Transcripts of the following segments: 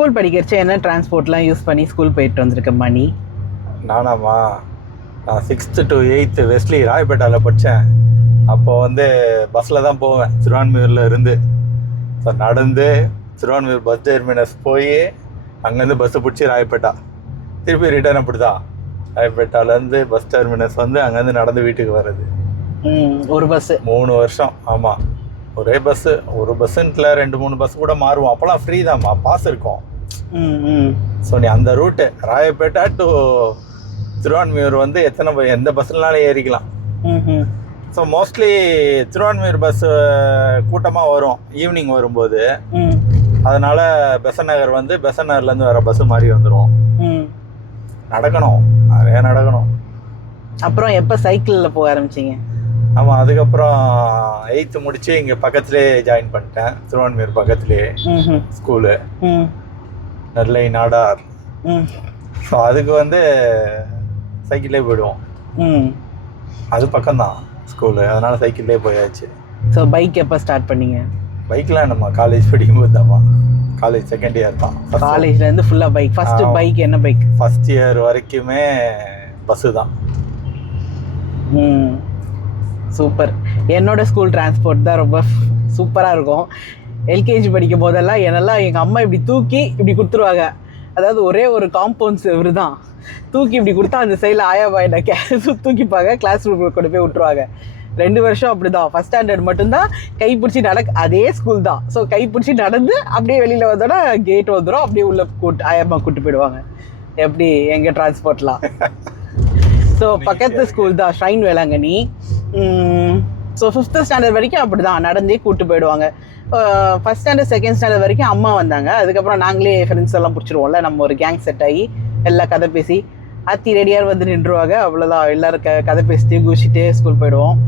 School படிக்கிறச்சு என்ன டிரான்ஸ்போர்ட்லாம் use பண்ணி school போயிட்டு வந்திருக்க மணி? நானாம்மா, நான் 6th to 8th வெஸ்ட்லி ராயப்பேட்டாவில் படித்தேன். அப்போ வந்து பஸ்ஸில் தான் போவேன் திருவான்மியூரில் இருந்து. ஸோ நடந்து திருவான்மியூர் பஸ் டெர்மினஸ் போய் அங்கேருந்து பஸ்ஸு பிடிச்சி ராயப்பேட்டா, திருப்பி ரிட்டர்ன் அப்படி தான். ராயப்பேட்டாலேருந்து பஸ் டெர்மினஸ் வந்து அங்கேருந்து நடந்து வீட்டுக்கு வர்றது. ஒரு பஸ்ஸு 3 வருஷம். ஆமாம், ஒரே பஸ்ஸு. ஒரு பஸ்ஸுன்ட்டில் 2-3 பஸ் கூட மாறுவோம். அப்போல்லாம் ஃப்ரீ தான்மா, பாஸ் இருக்கும். ஸோ நீ அந்த ரூட்டு ராயப்பேட்டா டு திருவான்மியூர் வந்து எந்த பஸ்ஸுலனாலும் ஏறிக்கலாம். ஸோ மோஸ்ட்லி திருவான்மியூர் பஸ்ஸு கூட்டமாக வரும் ஈவினிங் வரும்போது. அதனால் பெசன் நகர் வந்து பெசன் நகர்லேருந்து வர பஸ்ஸு மாதிரி வந்துடும். நடக்கணும், நிறைய நடக்கணும். அப்புறம் எப்போ சைக்கிளில் போக ஆரம்பிச்சிங்க? ஆமாம், அதுக்கப்புறம் 8th முடிச்சு இங்கே பக்கத்துலேயே ஜாயின் பண்ணிட்டேன். திருவான்மியூர் பக்கத்துலேயே ஸ்கூலு, நெல்லை நாடார். ஸோ அதுக்கு வந்து சைக்கிள்லேயே போயிடுவோம். அது பக்கம்தான் ஸ்கூலு, அதனால் சைக்கிள்லேயே போயாச்சு. ஸோ பைக் எப்போ ஸ்டார்ட் பண்ணீங்க? பைக்லாம் நம்ம காலேஜ் படிக்கும்போது தான்மா. காலேஜ் செகண்ட் இயர் தான். காலேஜ்லேருந்து ஃபுல்லாக பைக். ஃபஸ்ட்டு பைக் என்ன பைக்? ஃபஸ்ட் இயர் வரைக்குமே பஸ்ஸு தான். சூப்பர். என்னோட ஸ்கூல் டிரான்ஸ்போர்ட் தான் ரொம்ப சூப்பராக இருக்கும். எல்கேஜி படிக்கும் போதெல்லாம் என்னெல்லாம் எங்கள் அம்மா இப்படி தூக்கி இப்படி கொடுத்துருவாங்க. அதாவது ஒரே ஒரு காம்பவுண்ட்ஸ் இவர் தான் தூக்கி இப்படி கொடுத்தா அந்த சைடில் ஆயா பாயில தூக்கிப்பாங்க, கிளாஸ் ரூமில் கொண்டு போய் விட்டுருவாங்க. 2 வருஷம் அப்படி தான். ஃபஸ்ட் ஸ்டாண்டர்ட் மட்டும்தான் கைப்பிடிச்சி அதே ஸ்கூல் தான். ஸோ கைப்பிடிச்சி நடந்து அப்படியே வெளியில் வந்தோன்னா கேட் வந்துடும், அப்படியே உள்ள ஆயம்மா கூப்பிட்டு போயிடுவாங்க. எப்படி எங்கள் டிரான்ஸ்போர்ட்லாம். ஸோ பக்கத்து ஸ்கூல் தான், shrine Velankanni. So 5th standard வரைக்கும் அப்படி தான் நடந்தே கூப்பிட்டு போயிடுவாங்க. ஃபஸ்ட் ஸ்டாண்டர்ட் செகண்ட் ஸ்டாண்டர்ட் வரைக்கும் அம்மா வந்தாங்க. அதுக்கப்புறம் நாங்களே ஃப்ரெண்ட்ஸ் எல்லாம் பிடிச்சிருவோம்ல, நம்ம ஒரு கேங் செட் ஆகி எல்லா கதை பேசி ஆத்தி ரெடியாக வந்து நின்றுவாங்க. அவ்வளோதான், எல்லோரும் கதை பேசிட்டு குதிச்சுட்டு ஸ்கூல் போயிடுவோம்.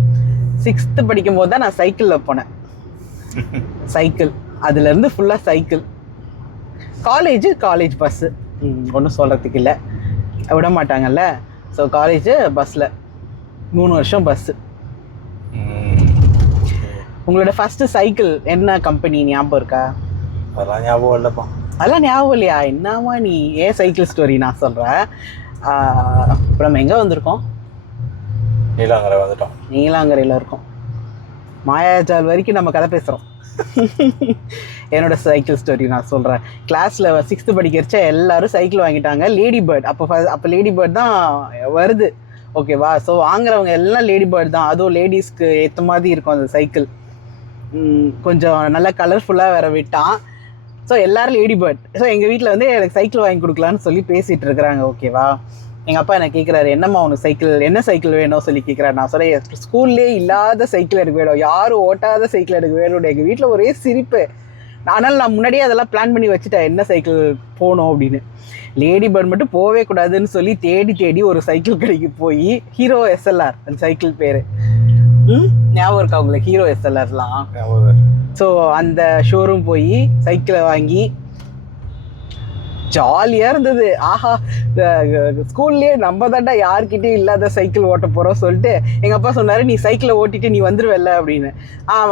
6th படிக்கும் போது தான் நான் சைக்கிளில் போனேன். சைக்கிள், அதுலேருந்து ஃபுல்லாக சைக்கிள். காலேஜ் பஸ்ஸு ஒன்றும் சொல்கிறதுக்கு இல்லை, விட மாட்டாங்கல்ல. ஸோ காலேஜ் பஸ்ஸில் 3 வருஷம் பஸ்ஸு. உங்களோட ஃபஸ்ட்டு சைக்கிள் என்ன கம்பெனி ஞாபகம் இருக்கா? அதெல்லாம் ஞாபகம் இல்லைப்பா. அதெல்லாம் ஞாபகம் இல்லையா? என்னவா நீ ஏன் சைக்கிள் ஸ்டோரி நான் சொல்கிறேன். அப்புறம் எங்கே வந்திருக்கோம்? நீலாங்கரை வந்துட்டோம். நீலாங்கரையில் இருக்கோம். மாயாஜால் வரைக்கும் நம்ம கதை பேசுகிறோம். என்னோட சைக்கிள் ஸ்டோரி நான் சொல்கிறேன். கிளாஸில் 6th படிக்கிறச்ச எல்லோரும் சைக்கிள் வாங்கிட்டாங்க. லேடி பேர்ட் அப்போ லேடி பேர்ட் தான் வருது, ஓகேவா? ஸோ வாங்குறவங்க எல்லாம் லேடி பேர்ட் தான். அதுவும் லேடிஸ்க்கு ஏற்ற மாதிரி இருக்கும் அந்த சைக்கிள். கொஞ்சம் நல்லா கலர்ஃபுல்லாக வேறு விட்டான். ஸோ எல்லோரும் லேடி பேர்ட். ஸோ எங்கள் வீட்டில் வந்து எனக்கு சைக்கிள் வாங்கி கொடுக்கலான்னு சொல்லி பேசிகிட்டு இருக்கிறாங்க, ஓகேவா? எங்கள் அப்பா என்ன கேட்குறாரு, என்னம்மா உனக்கு சைக்கிள், என்ன சைக்கிள் வேணும் சொல்லி கேட்குறாரு. நான் சொல்கிறேன், ஸ்கூல்லே இல்லாத சைக்கிள் எனக்கு வேணும், யாரும் ஓட்டாத சைக்கிள் எனக்கு வேணும்னு. எங்கள் வீட்டில் ஒரே சிரிப்பு. ஆனால் நான் முன்னாடியே அதெல்லாம் பிளான் பண்ணி வச்சுட்டேன், என்ன சைக்கிள் போகணும் அப்படின்னு. லேடி பேர்ட் மட்டும் போகவே கூடாதுன்னு சொல்லி தேடி ஒரு சைக்கிள் கடைக்கு போய் ஹீரோ SLR அந்த சைக்கிள் பேர் ஞாபகம் இருக்கா உங்களுக்கு? ஹீரோ SLRலாம். ஸோ அந்த ஷோரூம் போய் சைக்கிளை வாங்கி ஜாலியாக இருந்தது. ஆஹா, ஸ்கூல்லேயே நம்ம தாண்டா யார்கிட்டையும் இல்லாத சைக்கிள் ஓட்ட போகிறோம் சொல்லிட்டு எங்கள் அப்பா சொன்னார், நீ சைக்கிளை ஓட்டிட்டு நீ வந்துடுவல்ல அப்படின்னு.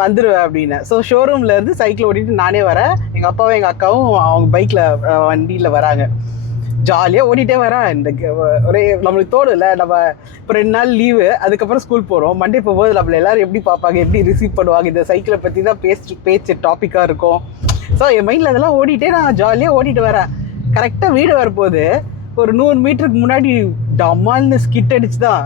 வந்துடுவேன் அப்படின்னு. ஸோ ஷோரூமில் இருந்து சைக்கிள் ஓட்டிட்டு நானே வரேன். எங்கள் அப்பாவும் எங்கள் அக்காவும் அவங்க பைக்கில் வண்டியில் வராங்க. ஜாலியாக ஓடிட்டே வரேன். இந்த ஒரே நம்மளுக்கு தோணும்ல, நம்ம இப்போ 2 நாள் லீவு, அதுக்கப்புறம் ஸ்கூல் போகிறோம். மண்டே போகும்போது நம்மளை எல்லோரும் எப்படி பார்ப்பாங்க, எப்படி ரிசீவ் பண்ணுவாங்க, இந்த சைக்கிளை பற்றி தான் பேச்சு டாப்பிக்காக இருக்கும். ஸோ என் மைண்டில் அதெல்லாம் ஓடிட்டே நான் ஜாலியாக ஓடிட்டு வரேன். கரெக்டாக வீடு வரப்போது ஒரு 100 மீட்டருக்கு முன்னாடி டம்மால்னு ஸ்கிட் அடிச்சு தான்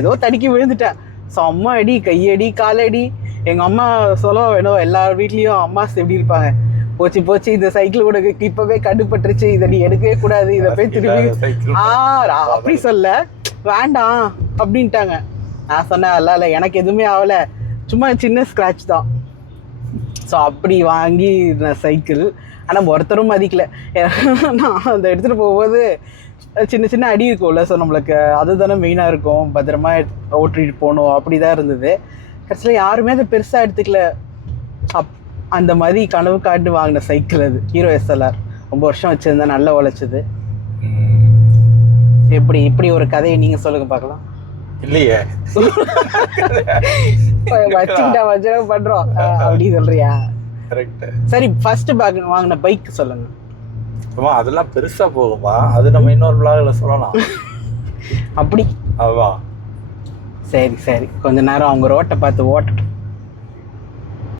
ஏதோ தடுக்கி விழுந்துட்டேன். செம்ம அடி, கையடி காலடி. எங்கள் அம்மா சொல்ல வேணும், எல்லார் வீட்லேயும் அம்மாஸ் எப்படி இருப்பாங்க, போச்சு இந்த சைக்கிள் கூட இப்போவே கண்டுபட்டுருச்சு, இதை நீ எடுக்கவே கூடாது, இதை போய் திரும்பி அப்படி சொல்ல வேண்டாம் அப்படின்ட்டாங்க. நான் சொன்னேன், இல்லை எனக்கு எதுவுமே ஆகலை, சும்மா சின்ன ஸ்க்ராட்ச் தான். ஸோ அப்படி வாங்கி சைக்கிள். ஆனால் ஒருத்தரும் மதிக்கல. நான் அந்த எடுத்துகிட்டு போகும்போது சின்ன அடி இருக்கும்ல, ஸோ நம்மளுக்கு அதுதானே மெயினாக இருக்கும், பத்திரமா ஓட்டிகிட்டு போகணும், அப்படி தான் இருந்தது. கடைசியில் யாருமே அதை பெருசாக எடுத்துக்கல. அந்த மாதிரி கனவு காட்டு வாங்கின சைக்கிள் அது ஹீரோ SLR. ரொம்ப வருஷம் வச்சுருந்தேன், நல்லா உழைச்சது. இப்படி ஒரு கதையை நீங்கள் சொல்லுங்க பார்க்கலாம். இல்லையே, வச்சுக்கிட்டா பண்ணுறோம் அப்படி சொல்றியா? கரெக்ட். சரி, ஃபர்ஸ்ட் வாங்கின பைக் சொல்லுங்க. ஆமா அதெல்லாம் பெருசா போகுமா, அது நம்ம இன்னொரு vlogல சொல்லலாம். அப்படி அதுதான். சரி சரி, கொஞ்ச நேரம் அவங்க ரோட்டை பார்த்து ஓட்டட்டும்.